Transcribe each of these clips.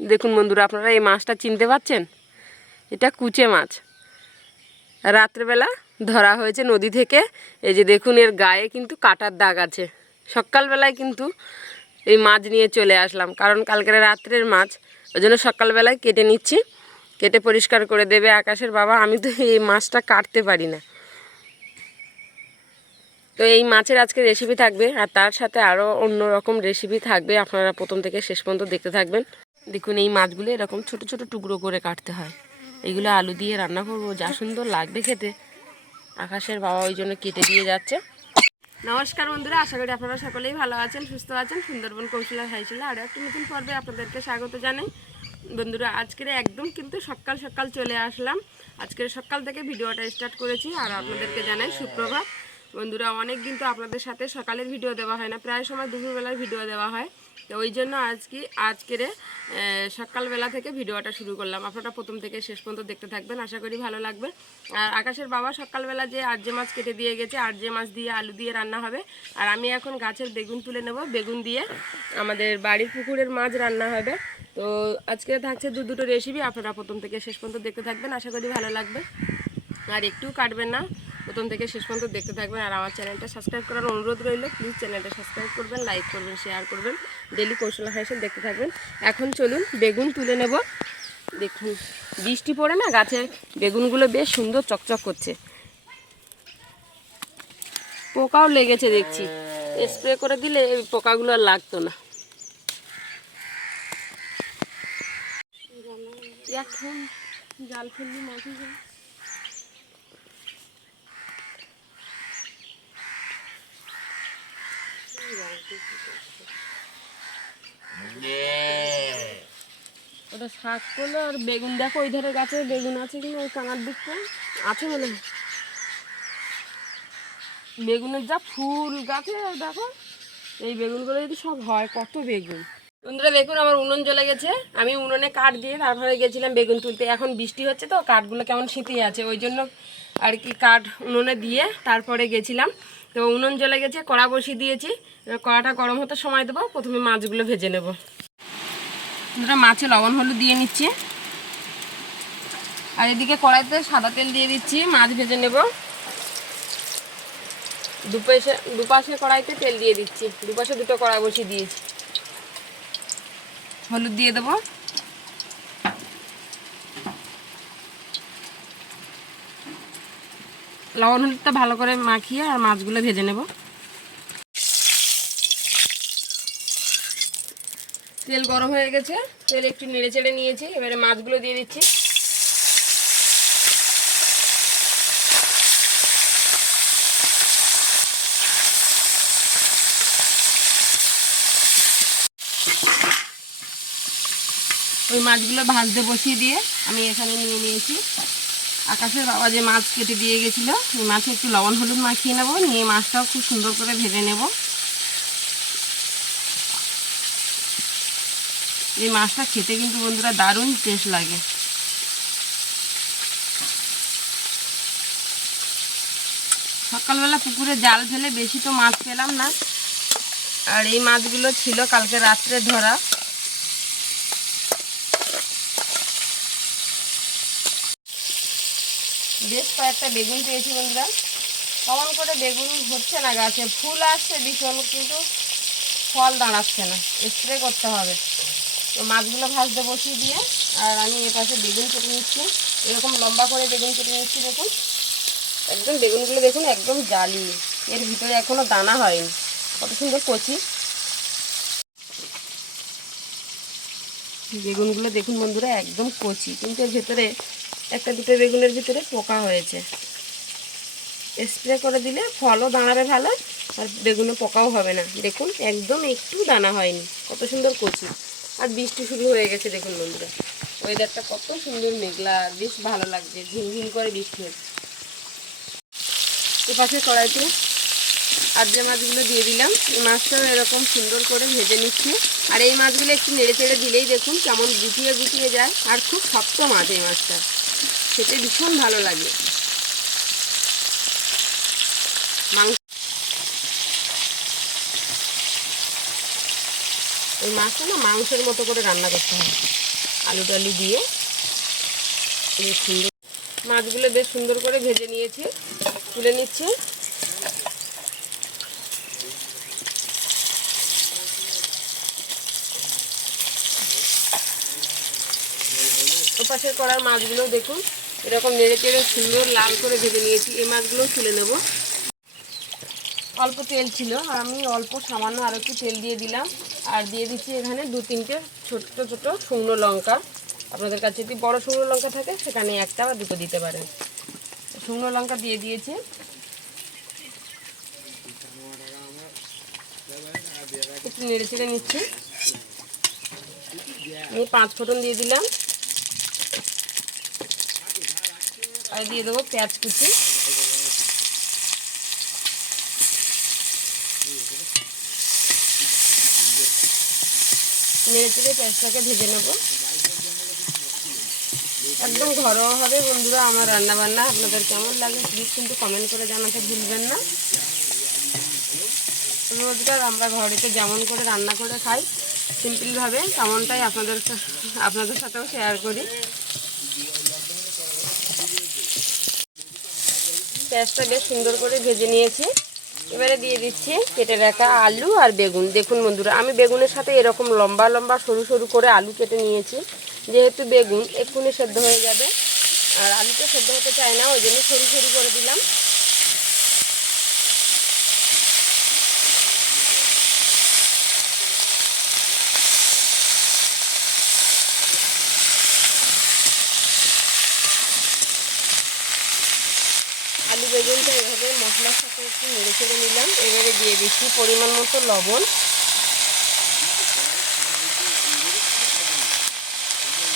দেখুন বন্ধুরা, আপনারা এই মাছটা চিনতে পারছেন এটা কুচে মাছ। রাত্রেবেলা ধরা হয়েছে নদী থেকে। এই যে দেখুন, এর গায়ে কিন্তু কাটার দাগ আছে। সকালবেলায় কিন্তু এই মাছ নিয়ে চলে আসলাম, কারণ কালকের রাত্রের মাছ। ওই জন্য সকালবেলায় কেটে নিচ্ছি। কেটে পরিষ্কার করে দেবে আকাশের বাবা। আমি তো এই মাছটা কাটতে পারি না। তো এই মাছের আজকে রেসিপি থাকবে, আর তার সাথে আরও অন্য রকম রেসিপি থাকবে। আপনারা প্রথম থেকে শেষ পর্যন্ত দেখতে থাকবেন। দেখুন, এই মাছগুলো এরকম ছোট ছোট টুকরো করে কাটতে হয়। এগুলো আলু দিয়ে রান্না করব, যা সুন্দর লাগবে খেতে। আকাশের বাবা ওই জন্য কেটে দিয়ে যাচ্ছে। নমস্কার বন্ধুরা, আশা করি আপনারা সকলেই ভালো আছেন, সুস্থ আছেন। সুন্দরবন কৌশলা হাইছিল আরও একটি নতুন পর্বে আপনাদেরকে স্বাগত জানাই। বন্ধুরা, আজকের একদম কিন্তু সকাল সকাল চলে আসলাম। আজকের সকাল থেকে ভিডিওটা স্টার্ট করেছি আর আপনাদেরকে জানাই সুপ্রভাত। বন্ধুরা, অনেক কিন্তু আপনাদের সাথে সকালের ভিডিও দেওয়া হয় না, প্রায় সময় দুপুরবেলার ভিডিও দেওয়া হয়। তো ওই জন্য আজকে, আজকের সকালবেলা থেকে ভিডিওটা শুরু করলাম। আপনারা প্রথম থেকে শেষ পর্যন্ত দেখতে থাকবেন, আশা করি ভালো লাগবে। আর আকাশের বাবা সকালবেলা যে আরজে মাছ কেটে দিয়ে গেছে আরজে মাছ দিয়ে আলু দিয়ে রান্না হবে। আর আমি এখন গাছের বেগুন তুলে নেব, বেগুন দিয়ে আমাদের বাড়ির পুকুরের মাছ রান্না হবে। তো আজকে থাকছে দু দুটো রেসিপি আপনারা প্রথম থেকে শেষ পর্যন্ত দেখতে থাকবেন, আশা করি ভালো লাগবে। আর একটু কাটবেন না। প্রথম থেকে শেষ পর্যন্ত দেখতে থাকবেন আর আমার চ্যানেলটা সাবস্ক্রাইব করার অনুরোধ রইল প্লিজ চ্যানেলটা সাবস্ক্রাইব করবেন লাইক করবেন শেয়ার করবেন ডেলি কৌশল হাইসেন দেখতে থাকবেন। এখন চলুন, বেগুন তুলে নেব। দেখুন, বৃষ্টি পড়ে না, গাছের বেগুনগুলো বেশ সুন্দর চকচক করছে। পোকাও লেগেছে দেখছি। স্প্রে করে দিলে এই পোকাগুলো আর লাগতো না। এখন জাল ফেললি মাটি যায় ওটা শাক করল, আর বেগুন, দেখো ওই ধারে গাছে বেগুন আছে কিনা, ওই কানার দিকটা আছে মনে বেগুনের যা ফুল গাছে, দেখো, এই বেগুনগুলো যদি সব হয়, কত বেগুন। বন্ধুরা, দেখুন আমার উনুন জ্বলে গেছে। আমি উনুনে কাঠ দিয়ে তারপরে গেছিলাম বেগুন তুলতে। এখন বৃষ্টি হচ্ছে তো, কাঠগুলো কেমন শীতিয়ে আছে, ওই জন্য আর কি কাঠ উনুনে দিয়ে তারপরে গেছিলাম। তো উনুন জ্বলে গেছে, কড়া বসিয়ে দিয়েছি। কড়াটা গরম হতে সময় দেবো, প্রথমে মাছগুলো ভেজে নেব। বন্ধুরা মাছে লবণ হলুদ দিয়ে নিচ্ছি। আর এদিকে কড়াইতে সাদা তেল দিয়ে দিচ্ছি, মাছ ভেজে নেব। দুপাশে দুপাশে কড়াইতে তেল দিয়ে দিচ্ছি, দুপাশে দুটো কড়াই বসিয়ে দিয়েছি। হলুদ দিয়ে দেবো। লবণ হলুদটা ভালো করে মাখিয়ে আর মাছগুলো ভেজে নেব। তেল গরম হয়ে গেছে। তেল একটু নেড়ে চেড়ে নিয়েছি, এবারে মাছগুলো দিয়ে দিচ্ছি। ওই মাছগুলো ভাজতে বসিয়ে দিয়ে আমি এখানে নিয়ে নিয়েছি। আকাশের বাবা যে মাছ কেটে দিয়ে গেছিল, ওই মাছে একটু লবণ হলুদ মাখিয়ে নেব, নিয়ে মাছটাও খুব সুন্দর করে ভেজে নেব। এই মাছটা খেতে কিন্তু বন্ধুরা দারুণ টেস্ট লাগে। সকালবেলা পুকুরে জাল ফেলে বেশি তো মাছ পেলাম না। আর এই মাছগুলো ছিল কালকে রাত্রে ধরা। বেশ কয়েকটা বেগুন পেয়েছি বন্ধুরা। কেমন করে বেগুন হচ্ছে না গাছে, ফুল আসছে ভীষণ, কিন্তু ফল দাঁড়াচ্ছে না। স্প্রে করতে হবে। তো মাছগুলো ভাজতে বসিয়ে দিয়ে, আর আমি এ পাশে বেগুন কেটে নিচ্ছি। এরকম লম্বা করে বেগুন কেটে নিচ্ছি দেখুন। একদম বেগুনগুলো দেখুন একদম জালি। এর ভিতরে এখনও দানা হয়নি। কত সুন্দর কচি। বেগুনগুলো দেখুন বন্ধুরা একদম কচি, কিন্তু এর ভেতরে, একটা দুটো বেগুনের ভিতরে পোকা হয়েছে। স্প্রে করে দিলে ফলও দাঁড়াবে ভালো, আর বেগুনে পোকাও হবে না। দেখুন, একদম একটু দানা হয়নি। কত সুন্দর কচি। আর বৃষ্টি শুরু হয়ে গেছে, দেখুন বন্ধুরা। ওয়েদারটা কত সুন্দর মেঘলা, বেশ ভালো লাগছে, ঝিমঝিম করে বৃষ্টি হচ্ছে। এপাশে কড়াইতে আর যে মাছগুলো দিয়ে দিলাম। এই মাছটাও এরকম সুন্দর করে ভেজে নিচ্ছি। আর এই মাছগুলো একটু নেড়ে চেড়ে দিলেই দেখুন কেমন গুটিয়ে গুটিয়ে যায়, আর খুব শক্ত মাছ এই মাছটা। খেতে ভীষণ ভালো লাগে। মাংস ওই মাছটা না মাংসের মতো করে রান্না করতে হয়। আলু টালু দিয়ে। বেশ সুন্দর। মাছগুলো বেশ সুন্দর করে ভেজে নিয়েছি, তুলে নিচ্ছি। ওপাশের করার মাছগুলো দেখুন, এরকম নেড়ে চেড়ে সুন্দর লাল করে ভেজে নিয়েছি। এই মাছগুলো তুলে নেব। অল্প তেল ছিল, আর আমি অল্প সামান্য আর একটু তেল দিয়ে দিলাম। আর দিয়ে দিচ্ছি এখানে দু তিনটে ছোট্ট ছোট শুকনো লঙ্কা। আপনাদের কাছে যদি বড় শুকনো লঙ্কা থাকে, সেখানে একটা বা দুটো দিতে পারেন। শুকনো লঙ্কা দিয়ে দিয়েছি। একটু নেড়ে চেড়ে নিচ্ছি। আমি পাঁচ ফোটন দিয়ে দিলাম। আর দিয়ে দেবো পেঁয়াজ কুচি। নেড়ে চেড়ে পেঁয়াজটাকে ভেজে নেব। একদম ঘরোয়াভাবে বন্ধুরা, আমার রান্না বান্না আপনাদের কেমন লাগে প্লিজ কিন্তু কমেন্ট করে জানাতে ভুলবেন না। রোজগার আমরা ঘরেতে যেমন করে রান্না করে খাই সিম্পলভাবে তেমনটাই আপনাদের আপনাদের সাথেও শেয়ার করি। পেঁয়াজটা বেশ সুন্দর করে ভেজে নিয়েছি। এবারে দিয়ে দিচ্ছি কেটে রাখা আলু আর বেগুন। দেখুন বন্ধুরা, আমি বেগুনের সাথে এরকম লম্বা লম্বা সরু সরু করে আলু কেটে নিয়েছি। যেহেতু বেগুন এক্ষুনি সেদ্ধ হয়ে যাবে। আর আলুটা সেদ্ধ হতে চায় না, ওই জন্য সরু সরু করে দিলাম আলু বেগুনটা এভাবে মশলার সাথে নেড়ে চেড়ে নিলাম। এবারে দিয়ে দিচ্ছি পরিমাণ মতো লবণ।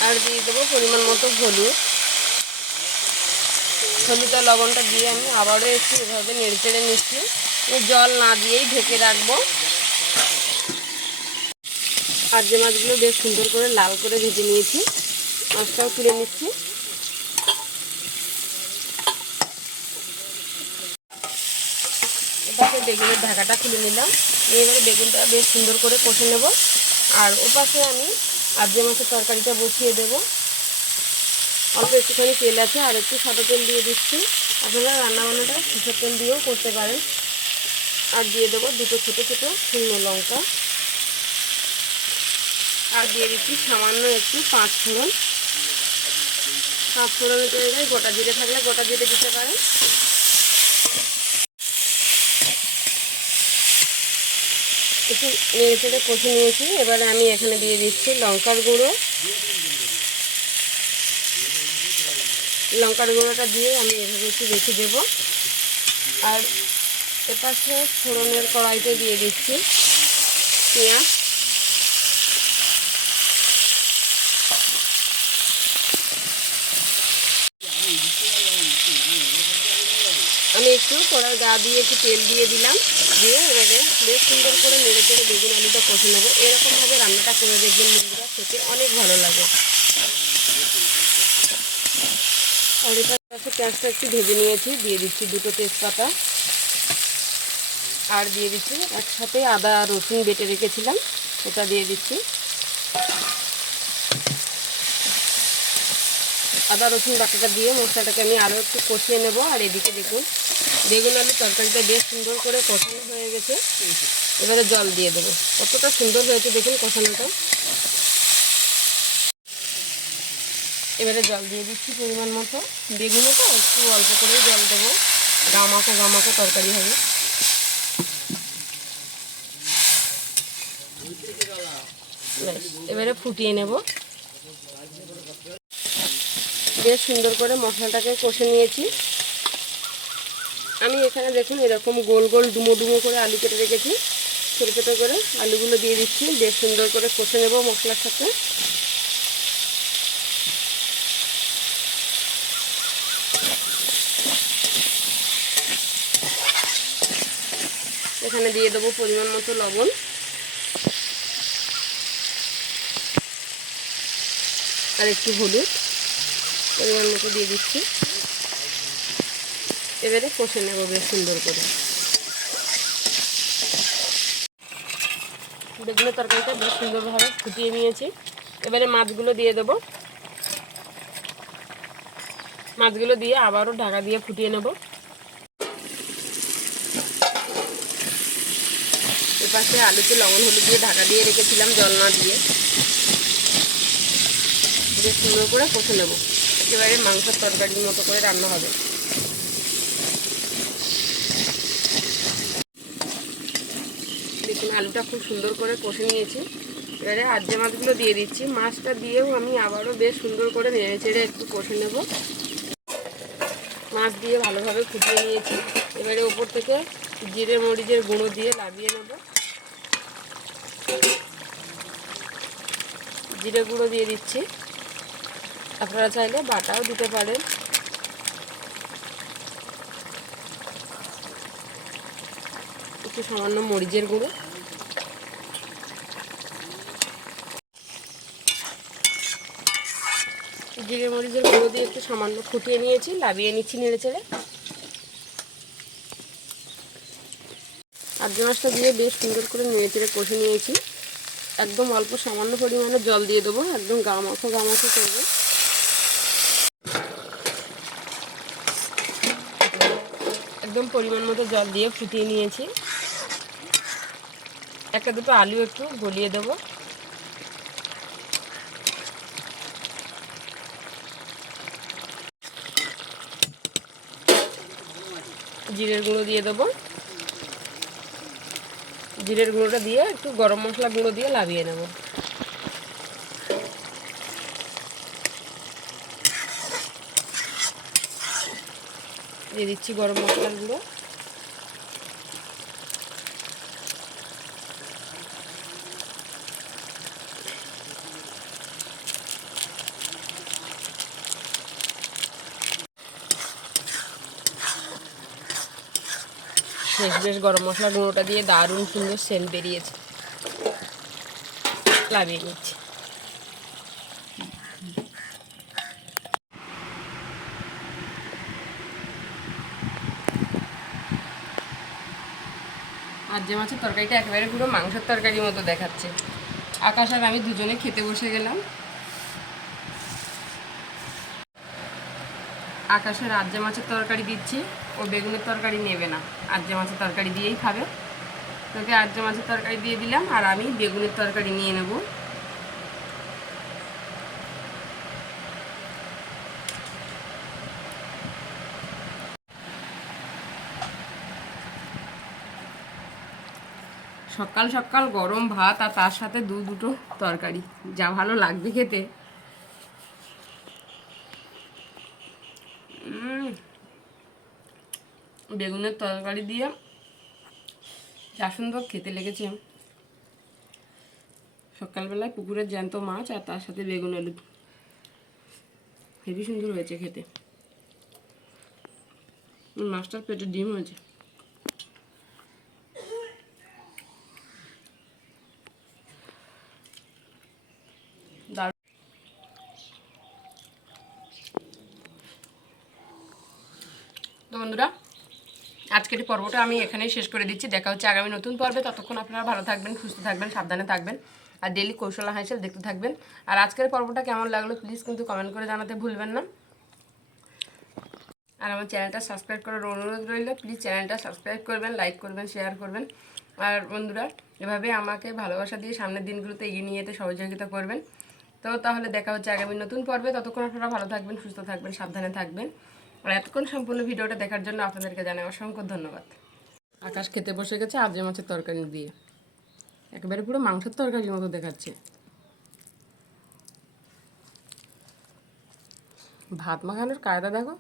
আর দিয়ে দেবো পরিমাণ মতো হলুদ। হলুদ আর লবণটা দিয়ে আমি আবারও একটু এভাবে নেড়ে চেড়ে নিচ্ছি। জল না দিয়েই ঢেকে রাখব। আর যে মাছগুলো বেশ সুন্দর করে লাল করে ভেজে নিয়েছি, মাছটাও তুলে নিচ্ছি। বেগুনের ঢাকাটা খুলে নিলাম। এবারে বেগুনটা বেশ সুন্দর করে কষে নেব। আর ওপাশে আমি আর্য মাছের তরকারিটা বসিয়ে দেব। অল্প একটুখানি তেল আছে, আর একটু সাদা তেল দিয়ে দিচ্ছি। আপনারা রান্নাবান্নাটা সরষের তেল দিয়েও করতে পারেন। আর দিয়ে দেবো দুটো ছোটো ছোটো শুকনো লঙ্কা। আর দিয়ে দিচ্ছি সামান্য একটু পাঁচ ফোড়ন। পাঁচ ফোড়নের জায়গায় গোটা জিরে থাকলে গোটা জিরে দিতে পারেন। একটু নেড়ে চেড়ে কষে নিয়েছি। এবারে আমি এখানে দিয়ে দিচ্ছি লঙ্কার গুঁড়ো। লঙ্কার গুঁড়োটা দিয়ে আমি এভাবে একটু রেখে দেবো। আর এপাশে ফোড়নের কড়াইতে দিয়ে দিচ্ছি পেঁয়াজ আমি একটু কড়ার গা দিয়ে একটু তেল দিয়ে দিলাম। দিয়ে এবারে বেশ সুন্দর করে নেড়ে চেড়ে বেগুন, আলুটা কষে নেব। এরকমভাবে রান্নাটা করে দেখবেন বন্ধুরা খেতে অনেক ভালো লাগে। আর এটার পাশে পেঁয়াজটা একটু ভেজে নিয়েছি। দিয়ে দিচ্ছি দুটো তেজপাতা। আর দিয়ে দিচ্ছি একসাথে আদা রসুন বেটে রেখেছিলাম। ওটা দিয়ে দিচ্ছি। আদা রসুন বাটাটা দিয়ে মশলাটাকে আমি আরও একটু কষিয়ে নেব। আর এদিকে দেখুন বেগুন আলু তরকারিটা বেশ সুন্দর করে কষানো হয়ে গেছে। এবারে জল দিয়ে দেবো। কতটা সুন্দর হয়েছে দেখুন কষানোটা। এবারে জল দিয়ে দিচ্ছি পরিমাণ মতো। বেগুনও তো একটু অল্প করেই জল দেবো। গামাকো গামাকো তরকারি হবে। এবারে ফুটিয়ে নেব। বেশ সুন্দর করে মশলাটাকে কষে নিয়েছি। আমি এখানে দেখুন এরকম গোল গোল ডুমো ডুমো করে আলু কেটে রেখেছি। ছোটো ছোটো করে আলুগুলো দিয়ে দিচ্ছি। বেশ সুন্দর করে কষে নেব মশলার সাথে। এখানে দিয়ে দেবো পরিমাণ মতো লবণ। আর একটু হলুদ। পরিমাণ মতো দিয়ে দিচ্ছি। এবারে কষে নেব বেশ সুন্দর করে। বেগুনের তরকারিটা বেশ সুন্দরভাবে ফুটিয়ে নিয়েছি। এবারে মাছগুলো দিয়ে দেবো। মাছগুলো দিয়ে আবারও ঢাকা দিয়ে ফুটিয়ে নেব। এপাশে আলুতে লবণ হলুদ দিয়ে ঢাকা দিয়ে রেখেছিলাম জল না দিয়ে। বেশ সুন্দর করে কষে নেব। একেবারে মাংসের তরকারির মতো করে রান্না হবে। আলুটা খুব সুন্দর করে কষে নিয়েছি। এবারে আজ্জে মাছগুলো দিয়ে দিচ্ছি, মাছটা দিয়েও আমি আবারও বেশ সুন্দর করে নেড়ে চেড়ে একটু কষে নেব। মাছ দিয়ে ভালোভাবে ফুটিয়ে নিয়েছি। এবারে উপর থেকে জিরে, মরিচের গুঁড়ো দিয়ে লাভিয়ে নেব। জিরে গুঁড়ো দিয়ে দিচ্ছি। আপনারা চাইলে বাটাও দিতে পারেন। একটু সামান্য মরিচের গুঁড়ো। জিরে মরিচের গুঁড়ো দিয়ে একটু সামান্য ফুটিয়ে নিয়েছি, লাভিয়ে নিচ্ছি নেড়ে চেড়ে। আর্য মাছটা দিয়ে বেশ সুন্দর করে নেড়ে চেড়ে কষে নিয়েছি। একদম অল্প সামান্য পরিমাণে জল দিয়ে দেবো, একদম গা মাখো গা মাখো করব। একদম পরিমাণ মতো জল দিয়ে ফুটিয়ে নিয়েছি। একটা দুটো আলু একটু গলিয়ে দেবো। জিরের গুঁড়ো দিয়ে দেবো। জিরের গুঁড়োটা দিয়ে একটু গরম মশলা গুঁড়ো দিয়ে লাভিয়ে নেব। দিয়ে দিচ্ছি গরম মশলার গুঁড়ো। শেষ বেশ গরম মশলা গুঁড়োটা দিয়ে দারুণ সুন্দর সেন্ট বেরিয়েছে। লাভিয়ে নিচ্ছি। আর যে মাছের তরকারিটা একেবারে পুরো মাংসের তরকারির মতো দেখাচ্ছে। আকাশ আর আমি দুজনে খেতে বসে গেলাম। আকাশের আজ্জা মাছের তরকারি দিচ্ছি, ও বেগুনের তরকারি নেবে না। আজ্জা মাছের তরকারি দিয়েই খাবে। তোকে আজ্জা মাছের তরকারি দিয়ে দিলাম, আর আমি বেগুনের তরকারি নিয়ে নেব। সকাল সকাল গরম ভাত আর তার সাথে দু দুটো তরকারি। যা ভালো লাগবে খেতে। বেগুনের তরকারি দিয়ে যা সুন্দর খেতে লেগেছে। সকালবেলায় পুকুরের জ্যান্ত মাছ আর তার সাথে বেগুন আলু হেভি সুন্দর হয়েছে খেতে। মাছটার পেটে ডিম হয়েছে দারুণ তো বন্ধুরা, আজকের পর্বটা আমি এখানেই শেষ করে দিচ্ছি। দেখা হচ্ছে আগামী নতুন পর্বে। ততক্ষণ আপনারা ভালো থাকবেন, সুস্থ থাকবেন, সাবধানে থাকবেন আর ডেলি কৌশল হাইসেল দেখতে থাকবেন। আর আজকের পর্বটা কেমন লাগল প্লিজ কিন্তু কমেন্ট করে জানাতে ভুলবেন না। আর আমার চ্যানেলটা সাবস্ক্রাইব করার অনুরোধ রইল। প্লিজ চ্যানেলটা সাবস্ক্রাইব করবেন লাইক করবেন শেয়ার করবেন। আর বন্ধুরা, এভাবে আমাকে ভালোবাসা দিয়ে সামনের দিনগুলোতে এগিয়ে নিয়ে যেতে সহযোগিতা করবেন। তো তাহলে দেখা হচ্ছে আগামী নতুন পর্বে। ততক্ষণ আপনারা ভালো থাকবেন, সুস্থ থাকবেন, সাবধানে থাকবেন। আর এতক্ষণ সম্পূর্ণ ভিডিওটা দেখার জন্য আপনাদেরকে জানাই অসংখ্য ধন্যবাদ। আকাশ খেতে বসে গেছে আজে মাছের তরকারি দিয়ে। একেবারে পুরো মাংসের তরকারির মতো দেখাচ্ছে। ভাত মাখানোর কায়দা দেখো।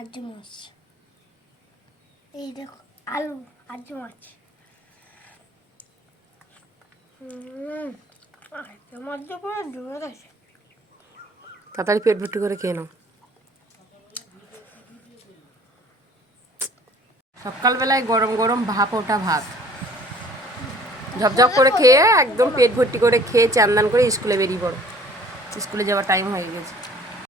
আজু মাছ। এই দেখো আলু আজু মাছ হুম আজু মাছ দিয়ে পুরো ডুবে গেছে তাড়াতাড়ি পেট ভর্তি করে খেয়ে নাও। সকালবেলায় গরম গরম ভাপ ওটা ভাত। ঝপঝপ করে খেয়ে একদম পেট ভর্তি করে খেয়ে চান করে স্কুলে বেরিয়ে পড়ো। স্কুলে যাওয়ার টাইম হয়ে গেছে।